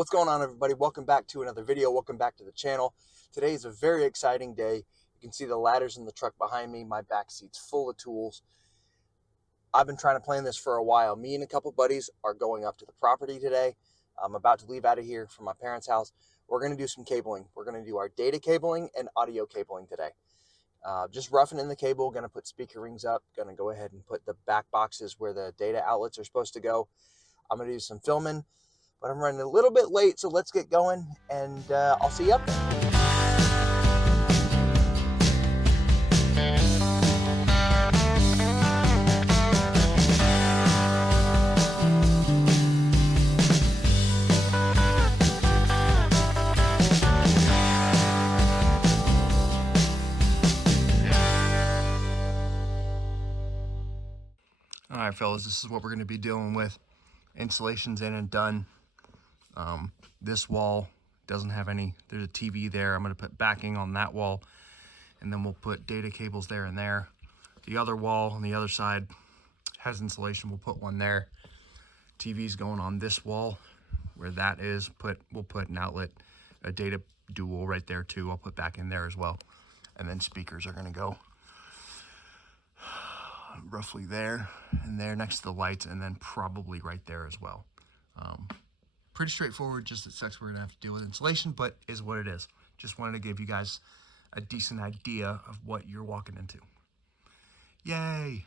What's going on, everybody? Welcome back to another video. Welcome back to the channel. Today is a very exciting day. You can see the ladders in the truck behind me. My back seat's full of tools. I've been trying to plan this for a while. Me and a couple buddies are going up to the property today. I'm about to leave out of here from my parents' house. We're going to do some cabling. We're going to do our data cabling and audio cabling today. Just roughing in the cable, going to put speaker rings up, going to go ahead and put the back boxes where the data outlets are supposed to go. I'm going to do some filming, but I'm running a little bit late, so let's get going, and I'll see you up there. All right, fellas, this is what we're going to be dealing with. Installation's in and done. This wall doesn't have any, there's a TV there. I'm going to put backing on that wall, and then we'll put data cables there and there. The other wall on the other side has insulation. We'll put one there. TV's going on this wall where that is. We'll put an outlet, a data dual right there too. I'll put back in there as well. And then speakers are going to go roughly there and there next to the lights, and then probably right there as well. Pretty straightforward. Just it sucks we're gonna have to deal with insulation, but is what it is. Just wanted to give you guys a decent idea of what you're walking into. Yay.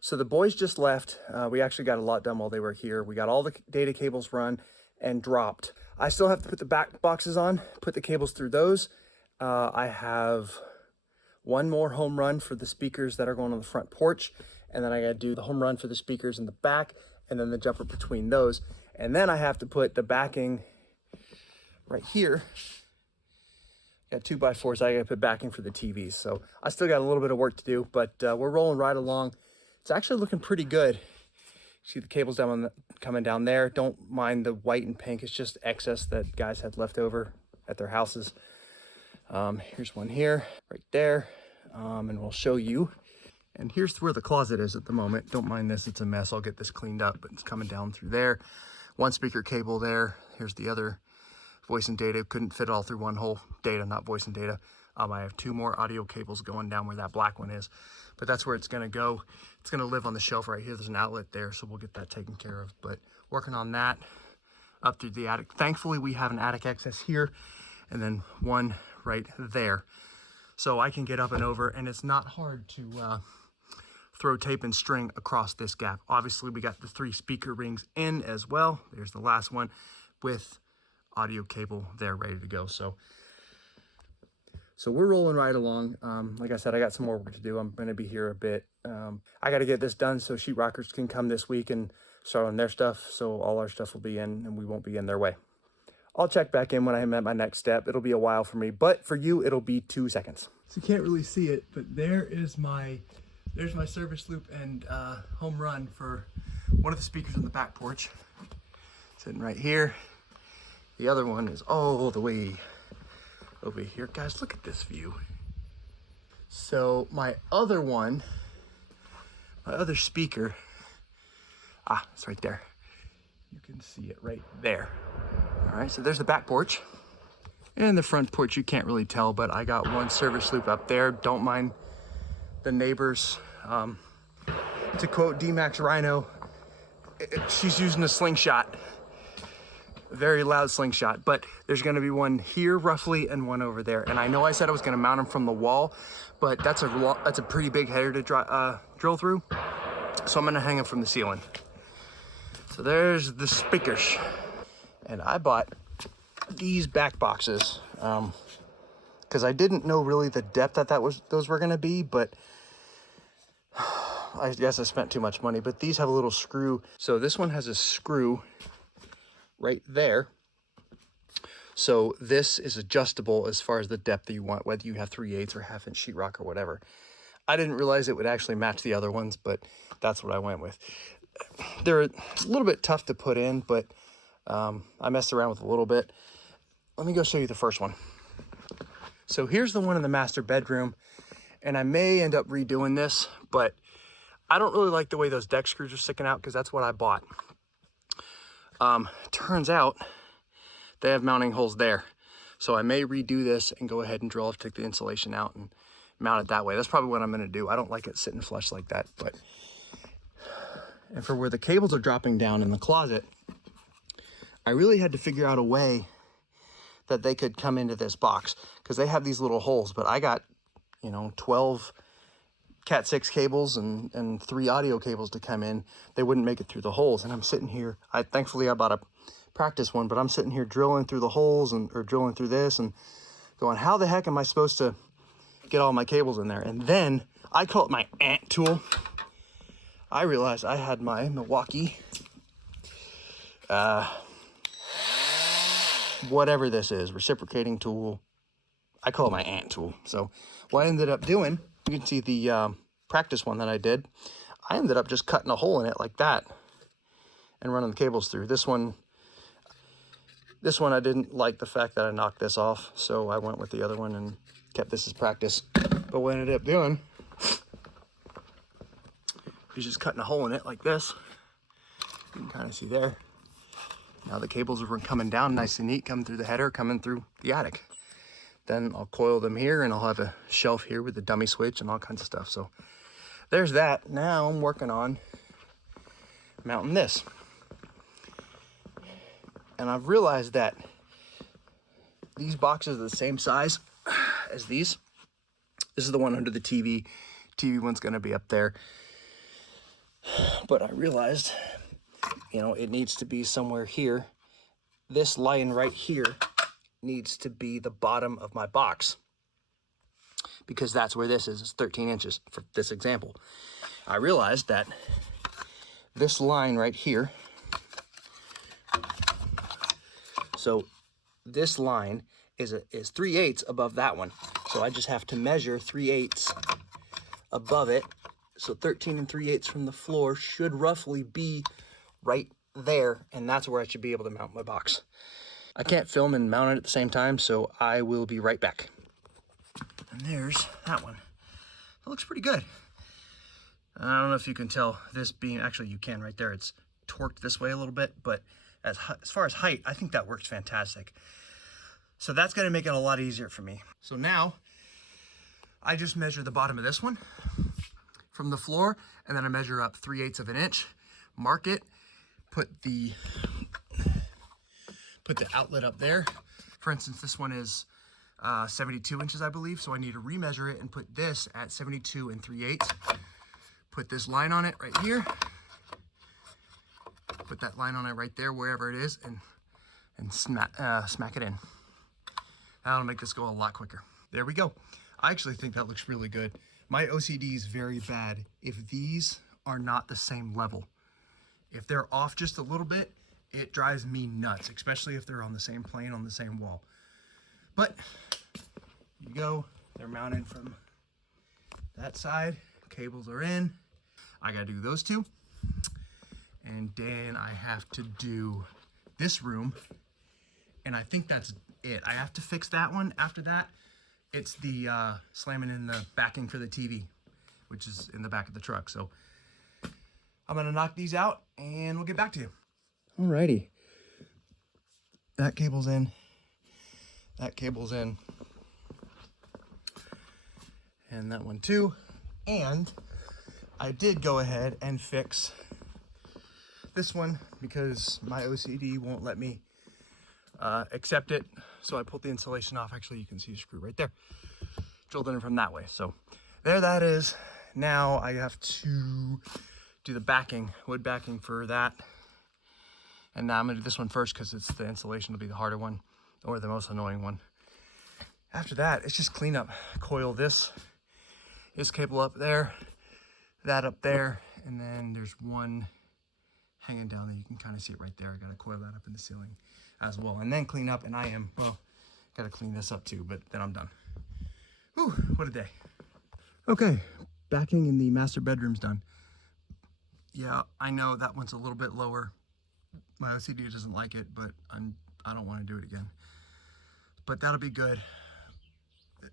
So the boys just left. We actually got a lot done while they were here. We got all the data cables run and dropped. I still have to put the back boxes on, put the cables through those. I have one more home run for the speakers that are going on the front porch. And then I got to do the home run for the speakers in the back, and then the jumper between those. And then I have to put the backing right here. Got 2x4s. I got to put backing for the TVs. So I still got a little bit of work to do, but we're rolling right along. It's actually looking pretty good. See the cables coming down there. Don't mind the white and pink. It's just excess that guys had left over at their houses. Here's one here, right there. And we'll show you. And here's where the closet is at the moment. Don't mind this, it's a mess. I'll get this cleaned up, but it's coming down through there. One speaker cable there. Here's the other voice and data. Couldn't fit it all through one hole. Data, not voice and data. I have two more audio cables going down where that black one is, but that's where it's going to go. It's going to live on the shelf right here. There's an outlet there, so we'll get that taken care of. But working on that up through the attic. Thankfully, we have an attic access here, and then one right there. So I can get up and over, and it's not hard to throw tape and string across this gap. Obviously, we got the 3 speaker rings in as well. There's the last one with audio cable there ready to go. So we're rolling right along. Like I said, I got some more work to do. I'm going to be here a bit. I got to get this done so sheetrockers can come this week and start on their stuff. So all our stuff will be in, and we won't be in their way. I'll check back in when I'm at my next step. It'll be a while for me, but for you, it'll be 2 seconds. So you can't really see it, but there's my service loop and home run for one of the speakers on the back porch. Sitting right here. The other one is all the way over here. Guys, look at this view. So my other speaker, it's right there. You can see it right there. All right, so there's the back porch. And the front porch, you can't really tell, but I got one service loop up there. Don't mind the neighbors. To quote D-Max Rhino, she's using a slingshot. very loud slingshot, but there's gonna be one here roughly and one over there. And I know I said I was gonna mount them from the wall, but that's a pretty big header to drill through. So I'm gonna hang them from the ceiling. So there's the speakers. And I bought these back boxes because I didn't know really the depth that those were gonna be, but I guess I spent too much money. But these have a little screw. So this one has a screw right there. So this is adjustable as far as the depth that you want, whether you have 3/8 or 1/2 inch sheetrock or whatever. I didn't realize it would actually match the other ones, but that's what I went with. They're a little bit tough to put in, but I messed around with a little bit. Let me go show you the first one. So here's the one in the master bedroom, and I may end up redoing this, but I don't really like the way those deck screws are sticking out because that's what I bought. Turns out they have mounting holes there. So I may redo this and go ahead and take the insulation out and mount it that way. That's probably what I'm gonna do. I don't like it sitting flush like that, and for where the cables are dropping down in the closet, I really had to figure out a way that they could come into this box because they have these little holes, but I got, 12 Cat 6 cables and 3 audio cables to come in. They wouldn't make it through the holes. And I'm sitting here, thankfully I bought a practice one, but I'm sitting here drilling through the holes or drilling through this and going, how the heck am I supposed to get all my cables in there? And then I call it my ant tool. I realized I had my Milwaukee, whatever this is, reciprocating tool. I call it my ant tool. So what I ended up doing, you can see the practice one that I did. I ended up just cutting a hole in it like that and running the cables through. This one I didn't like the fact that I knocked this off, so I went with the other one and kept this as practice. But what I ended up doing is just cutting a hole in it like this. You can kind of see there. Now the cables are coming down nice and neat, coming through the header, coming through the attic. Then I'll coil them here and I'll have a shelf here with the dummy switch and all kinds of stuff. So there's that. Now I'm working on mounting this. And I've realized that these boxes are the same size as these. This is the one under the TV. TV one's gonna be up there. But I realized, it needs to be somewhere here. This line right here needs to be the bottom of my box because that's where this is. It's 13 inches for this example. I realized that this line right here, so this line is 3/8 above that one. So I just have to measure 3/8 above it. So 13 3/8 from the floor should roughly be right there, and that's where I should be able to mount my box. I can't film and mount it at the same time, so I will be right back. And there's that one. That looks pretty good. I don't know if you can tell this being, actually you can right there, it's torqued this way a little bit, but as far as height, I think that works fantastic. So that's gonna make it a lot easier for me. So now, I just measure the bottom of this one from the floor, and then I measure up 3/8 of an inch, mark it, put the outlet up there. For instance, this one is 72 inches, I believe, so I need to remeasure it and put this at 72 3/8. Put this line on it right here. Put that line on it right there, wherever it is, and smack it in. That'll make this go a lot quicker. There we go. I actually think that looks really good. My OCD is very bad if these are not the same level. If they're off just a little bit, it drives me nuts, especially if they're on the same plane, on the same wall. But you go, they're mounted from that side, cables are in. I gotta do those two. And then I have to do this room, and I think that's it. I have to fix that one. After that, it's the slamming in the backing for the TV, which is in the back of the truck. So I'm gonna knock these out and we'll get back to you. Alrighty. That cable's in. That cable's in. And that one too. And I did go ahead and fix this one because my OCD won't let me accept it. So I pulled the insulation off. Actually, you can see a screw right there. Drilled it in from that way. So there that is. Now I have to do the backing, wood backing for that. And now I'm gonna do this one first because it's the insulation will be the harder one or the most annoying one. After that, it's just clean up. Coil this cable up there, that up there, and then there's one hanging down there. You can kind of see it right there. I gotta coil that up in the ceiling as well. And then clean up, and gotta clean this up too, but then I'm done. Whew, what a day. Okay, backing in the master bedroom's done. Yeah, I know that one's a little bit lower. My OCD doesn't like it, but I don't want to do it again. But that'll be good.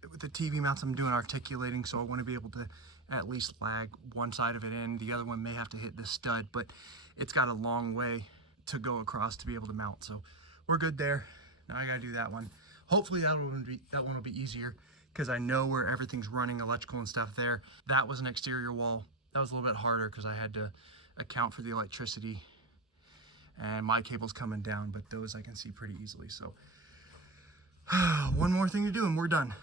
With the TV mounts, I'm doing articulating, so I want to be able to at least lag one side of it in. The other one may have to hit this stud, but it's got a long way to go across to be able to mount. So we're good there. Now I got to do that one. Hopefully that one will be easier because I know where everything's running, electrical and stuff there. That was an exterior wall. That was a little bit harder because I had to account for the electricity and my cable's coming down, but those I can see pretty easily. So one more thing to do and we're done.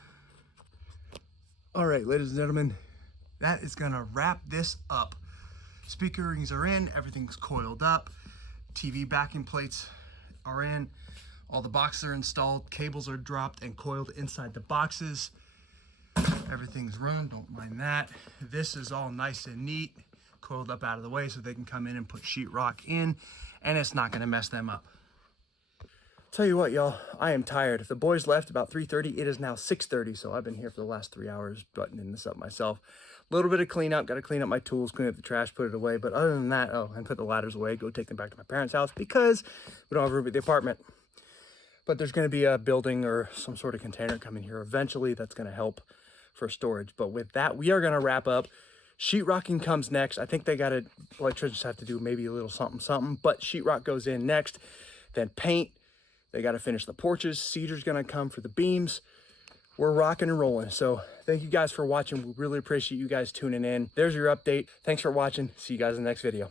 All right, ladies and gentlemen, that is gonna wrap this up. Speaker rings are in, everything's coiled up, TV backing plates are in, all the boxes are installed, cables are dropped and coiled inside the boxes. Everything's run, don't mind that. This is all nice and neat, coiled up out of the way so they can come in and put sheetrock in, and it's not gonna mess them up. Tell you what, y'all, I am tired. The boys left about 3:30. It is now 6:30, so I've been here for the last 3 hours buttoning this up myself. A little bit of cleanup, got to clean up my tools, clean up the trash, put it away. But other than that, and put the ladders away, go take them back to my parents' house because we don't have room at the apartment. But there's going to be a building or some sort of container coming here eventually that's going to help for storage. But with that, we are going to wrap up. Sheetrocking comes next. I think electricians have to do maybe a little something, but sheetrock goes in next, then paint. They got to finish the porches. Cedar's going to come for the beams. We're rocking and rolling. So thank you guys for watching. We really appreciate you guys tuning in. There's your update. Thanks for watching. See you guys in the next video.